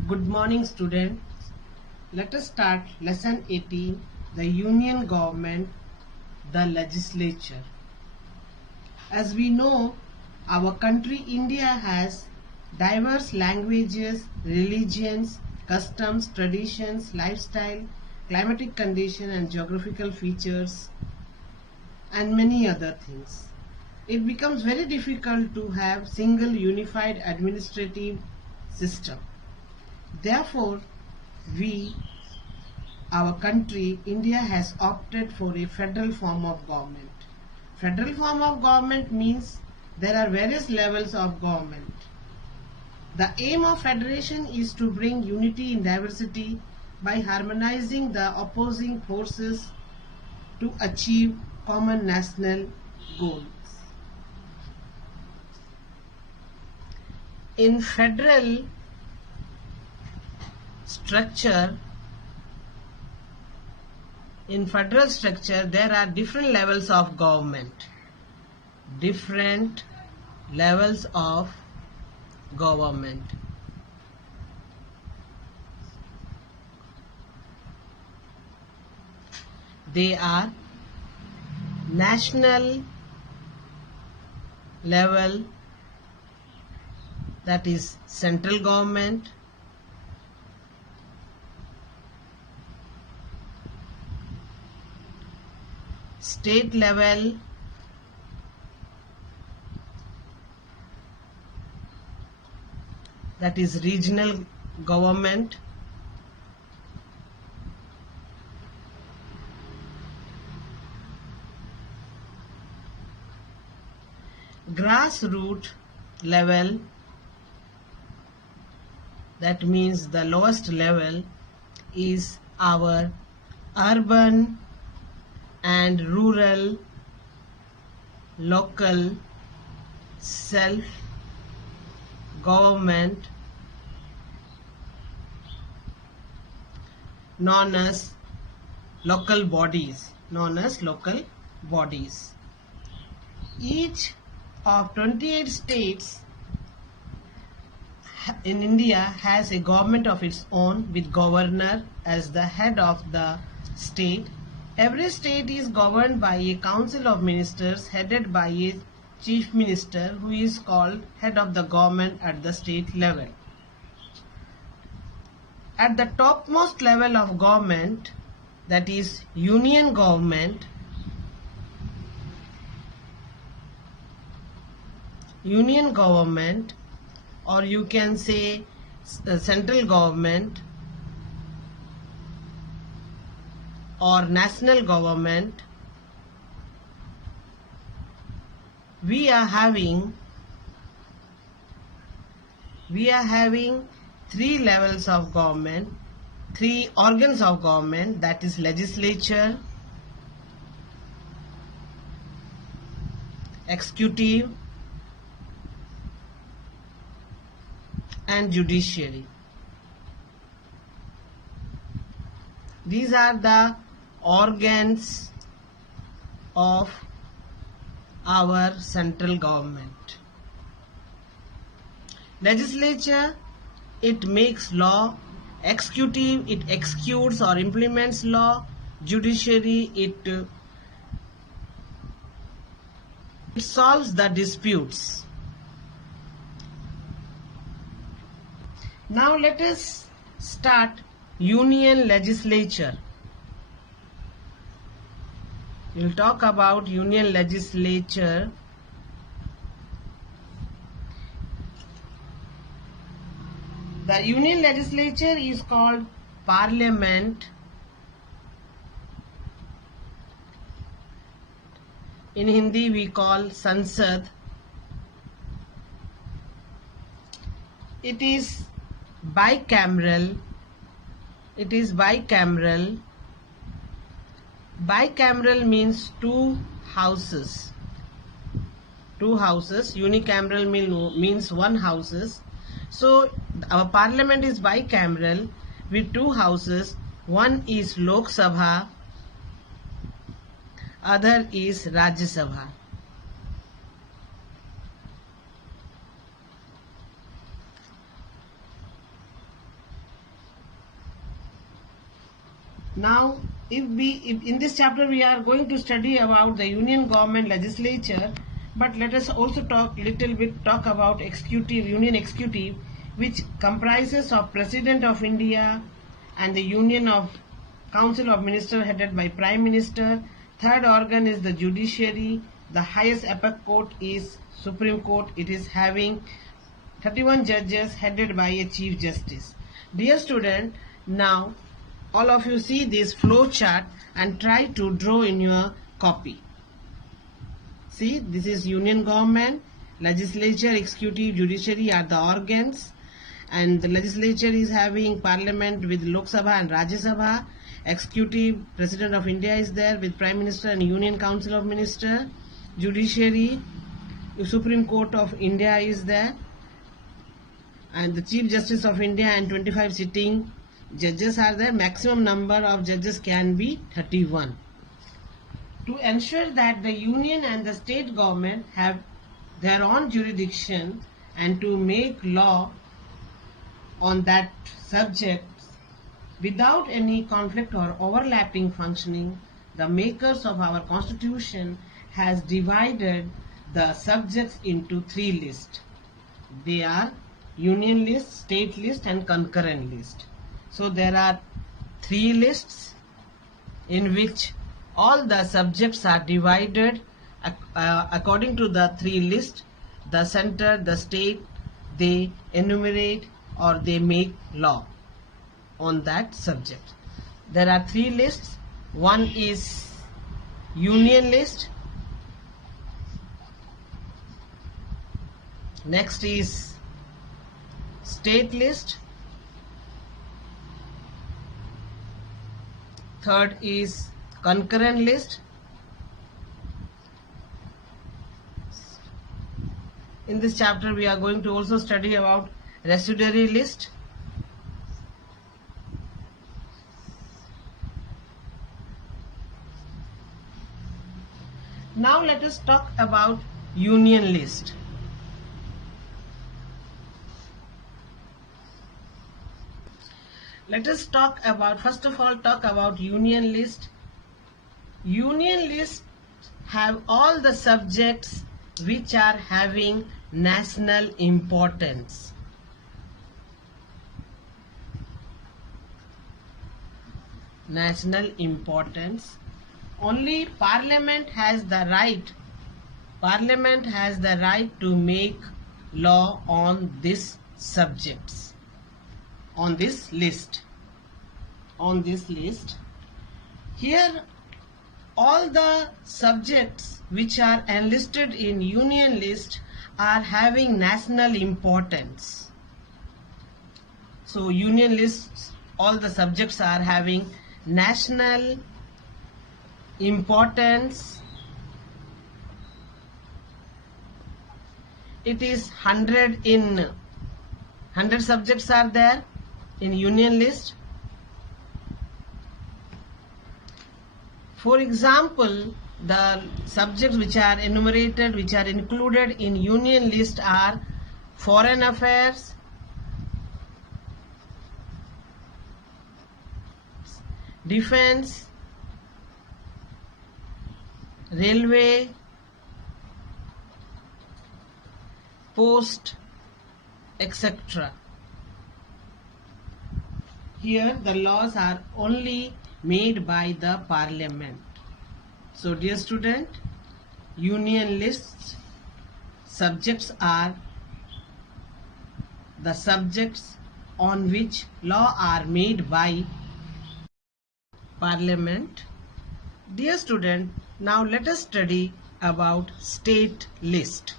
Good morning, students. Let us start lesson 18, the Union Government, the Legislature. As we know, our country India has diverse languages, religions, customs, traditions, lifestyle, climatic condition and geographical features and many other things. It becomes very difficult to have single unified administrative system. Therefore, our country, India has opted for a federal form of government. Federal form of government means there are various levels of government. The aim of federation is to bring unity in diversity by harmonizing the opposing forces to achieve common national goals. In federal structure, there are different levels of government. They are national level, that is central government. State level, that is regional government. Grassroots level, that means the lowest level, is our urban and rural local self-government known as local bodies. Each of 28 states in India has a government of its own with governor as the head of the state. Every state is governed by a council of ministers headed by a chief minister who is called head of the government at the state level. At the topmost level of government, that is union government, or you can say central government or national government, we are having three levels of government, three organs of government, that is legislature, executive and judiciary. These are the organs of our central government. Legislature, it makes law. Executive, it executes or implements law. Judiciary, it solves the disputes. Now let us start union legislature. We'll talk about union legislature. The union legislature is called parliament. In Hindi we call Sansad. It is bicameral. Bicameral means two houses. Unicameral means one houses. So our parliament is bicameral with two houses. One is Lok Sabha, other is Rajya Sabha. Now, if in this chapter we are going to study about the union government legislature, but let us also talk about union executive, which comprises of President of India and the Union of Council of Ministers headed by Prime Minister. Third organ is the judiciary. The highest appellate court is Supreme Court. It is having 31 judges headed by a Chief Justice. Dear student, now all of you see this flow chart and try to draw in your copy. See, this is union government, legislature, executive, judiciary are the organs, and the legislature is having parliament with Lok Sabha and Rajya Sabha. Executive, President of India is there with Prime Minister and Union Council of Ministers. Judiciary, Supreme Court of India is there, and the Chief Justice of India and 25 sitting judges are there. Maximum number of judges can be 31. To ensure that the union and the state government have their own jurisdiction and to make law on that subject without any conflict or overlapping functioning, the makers of our constitution has divided the subjects into 3 lists. They are union list, state list and concurrent list. So there are 3 lists in which all the subjects are divided according to the 3 lists. The center, the state, they enumerate or they make law on that subject. There are 3 lists. One is union list. Next is state list. Third is concurrent list. In this chapter we are going to also study about residuary list. Now let us talk about union list. Let us first of all talk about union list. Union list have all the subjects which are having national importance. National importance. Only Parliament has the right to make law on these subjects. On this list. Here all the subjects which are enlisted in union list are having national importance. So union lists, all the subjects are having national importance. It is 100 subjects are there in union list. For example, the subjects which are enumerated, which are included in union list are foreign affairs, defense, railway, post, etc. Here the laws are only made by the Parliament. So dear student, union lists subjects are the subjects on which law are made by Parliament. Dear student, now let us study about state list.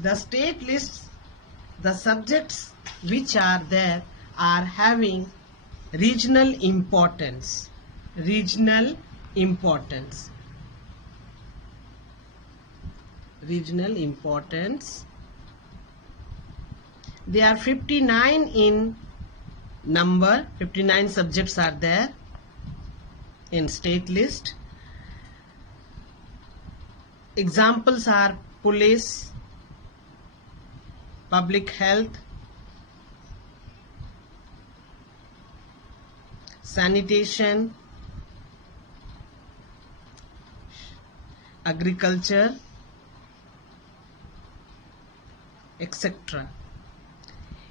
The state lists, the subjects which are there are having regional importance. Regional importance. Regional importance. They are 59 in number. 59 subjects are there in state list. Examples are police, public health, sanitation, agriculture, etc.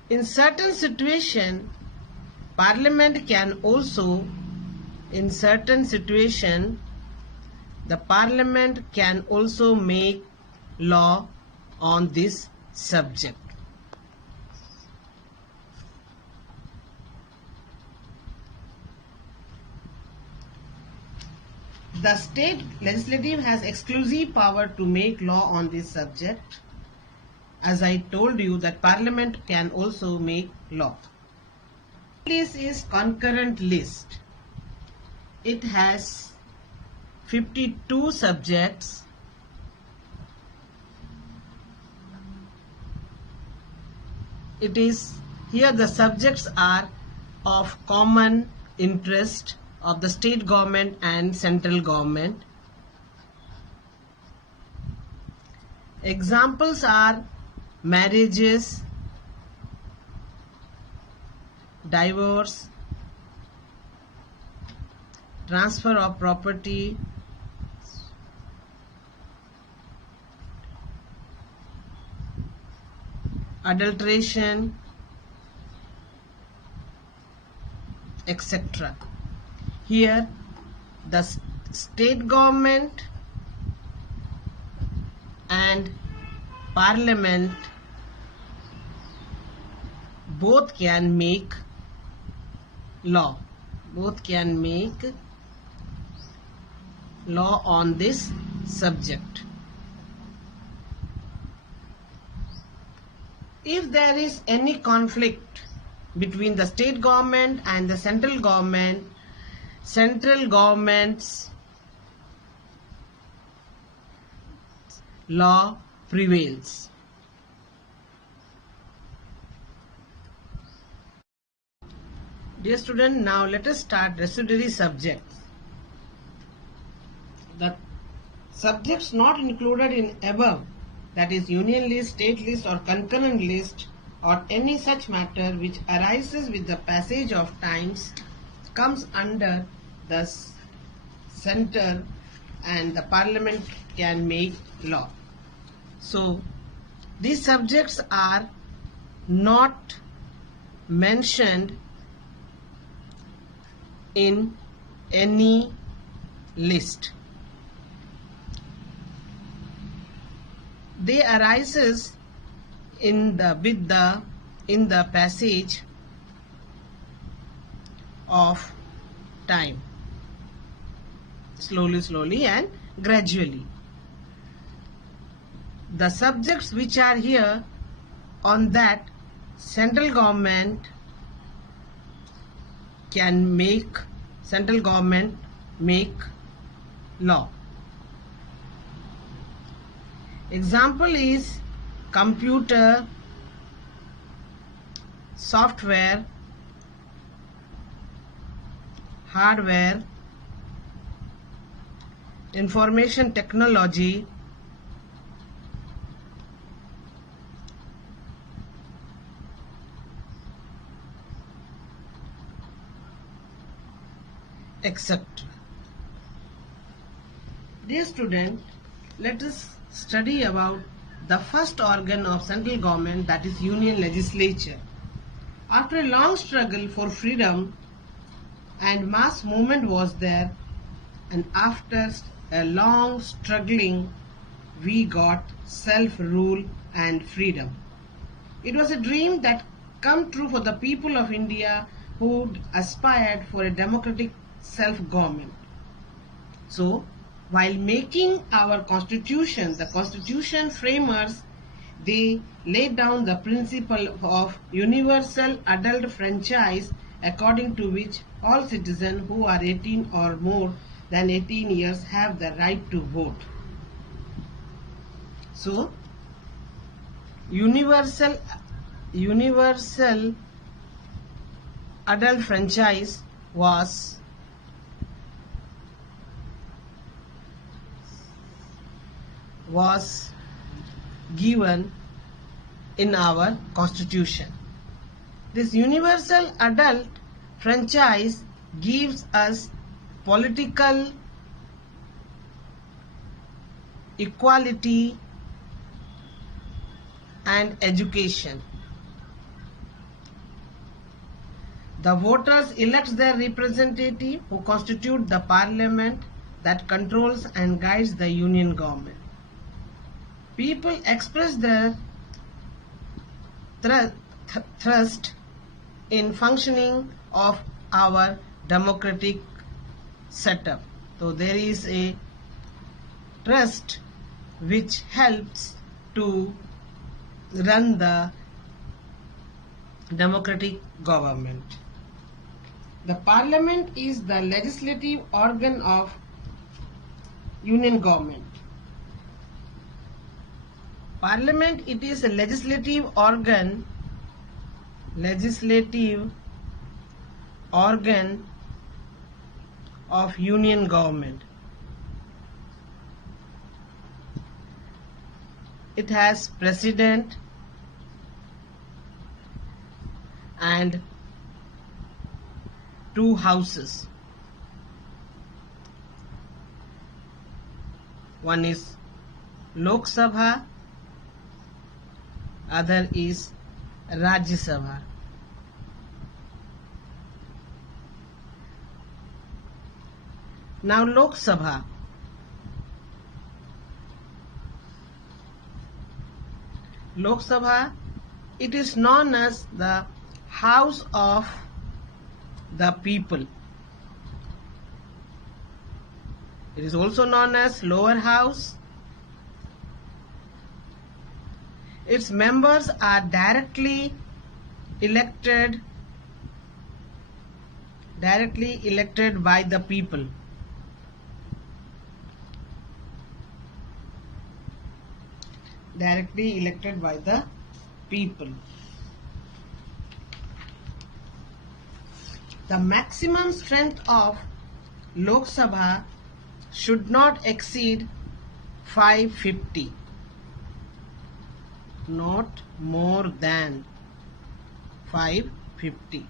In certain situation, Parliament can also, in certain situation, the Parliament can also make law on this subject. The state legislative has exclusive power to make law on this subject. As I told you that Parliament can also make law. This is concurrent list. It has 52 subjects. It is here the subjects are of common interest of the state government and central government. Examples are marriages, divorce, transfer of property, adulteration, etc. Here the state government and Parliament both can make law. Both can make law on this subject. If there is any conflict between the state government and the central government's law prevails. Dear student, now let us start residuary subjects. The subjects not included in above, that is union list, state list or concurrent list or any such matter which arises with the passage of times, comes under the center and the Parliament can make law. So these subjects are not mentioned in any list. They arises in the passage of time, slowly and gradually. The subjects which are here, on that central government can make law. Example is computer, software, hardware, information technology, etc. Dear student, let us study about the first organ of central government, that is Union Legislature. After a long struggle for freedom and mass movement was there, and after a long struggling we got self-rule and freedom. It was a dream that come true for the people of India who aspired for a democratic self-government. So, while making our constitution, the constitution framers, they laid down the principle of universal adult franchise, according to which all citizens who are 18 or more than 18 years have the right to vote. So, universal adult franchise was given in our constitution. This universal adult franchise gives us political equality and education. The voters elect their representative who constitute the parliament that controls and guides the union government. People express their trust in functioning of our democratic setup. So there is a trust which helps to run the democratic government. The parliament is the legislative organ of union government. Parliament, it is a legislative organ of union government. It has president and two houses. One is Lok Sabha, other is Rajya Sabha. Now Lok Sabha. Lok Sabha, it is known as the House of the People. It is also known as Lower House. Its members are directly elected by the people. Directly elected by the people. The maximum strength of Lok Sabha should not exceed 550. Not more than 550.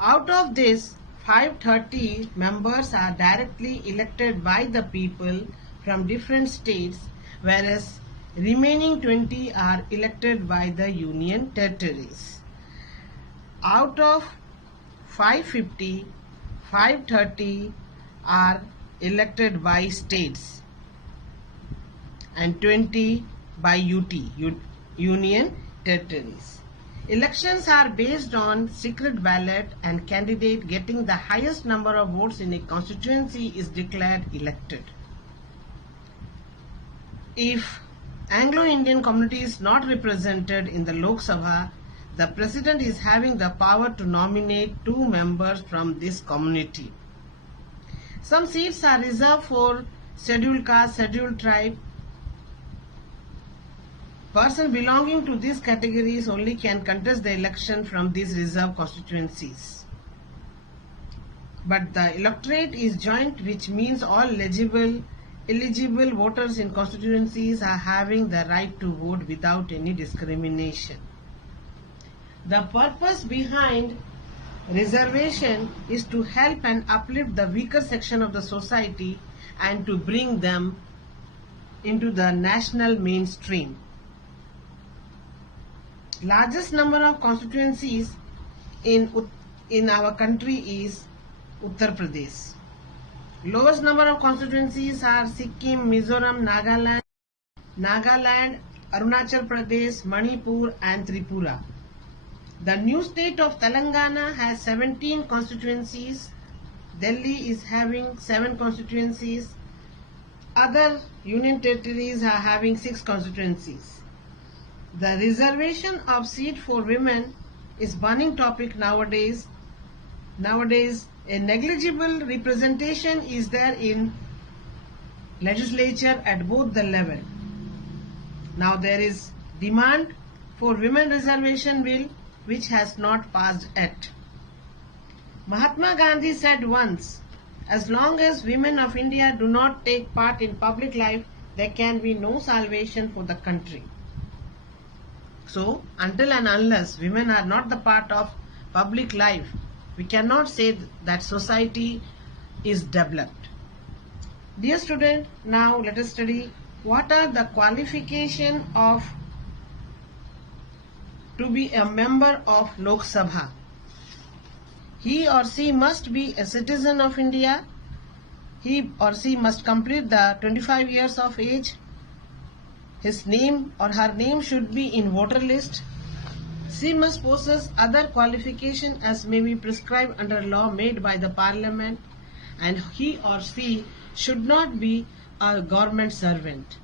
Out of this, 530 members are directly elected by the people from different states, whereas remaining 20 are elected by the union territories. Out of 550, 530 are elected by states and 20 by union territories. Elections are based on secret ballot, and candidate getting the highest number of votes in a constituency is declared elected. If Anglo-Indian community is not represented in the Lok Sabha, the president is having the power to nominate 2 members from this community. Some seats are reserved for scheduled caste, scheduled tribe. Person belonging to these categories only can contest the election from these reserved constituencies. But the electorate is joint, which means all eligible voters in constituencies are having the right to vote without any discrimination. The purpose behind reservation is to help and uplift the weaker section of the society and to bring them into the national mainstream. Largest number of constituencies in our country is Uttar Pradesh. Lowest number of constituencies are Sikkim, Mizoram, Nagaland, Arunachal Pradesh, Manipur and Tripura. The new state of Telangana has 17 constituencies. Delhi is having 7 constituencies. Other union territories are having 6 constituencies. The reservation of seat for women is burning topic nowadays. Nowadays, a negligible representation is there in legislature at both the level. Now there is demand for women reservation bill which has not passed yet. Mahatma Gandhi said once, as long as women of India do not take part in public life, there can be no salvation for the country. So, until and unless women are not the part of public life, We cannot say that society is developed. Dear student, now let us study what are the qualifications of to be a member of Lok Sabha. He or she must be a citizen of India. He or she must complete the 25 years of age. His name or her name should be in voter list. She must possess other qualification as may be prescribed under law made by the parliament, and he or she should not be a government servant.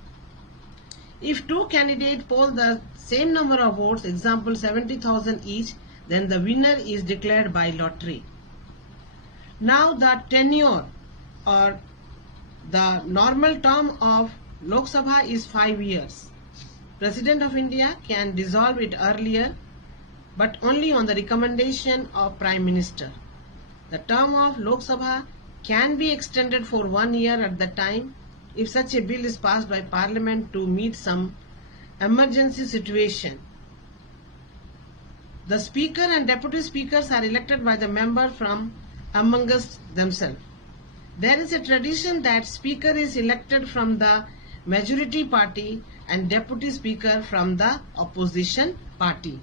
If two candidates poll the same number of votes, example 70,000 each, then the winner is declared by lottery. Now the tenure or the normal term of Lok Sabha is 5 years. President of India can dissolve it earlier, but only on the recommendation of Prime Minister. The term of Lok Sabha can be extended for 1 year at the time if such a bill is passed by Parliament to meet some emergency situation. The Speaker and Deputy Speakers are elected by the member from amongst themselves. There is a tradition that Speaker is elected from the majority party and Deputy Speaker from the opposition party.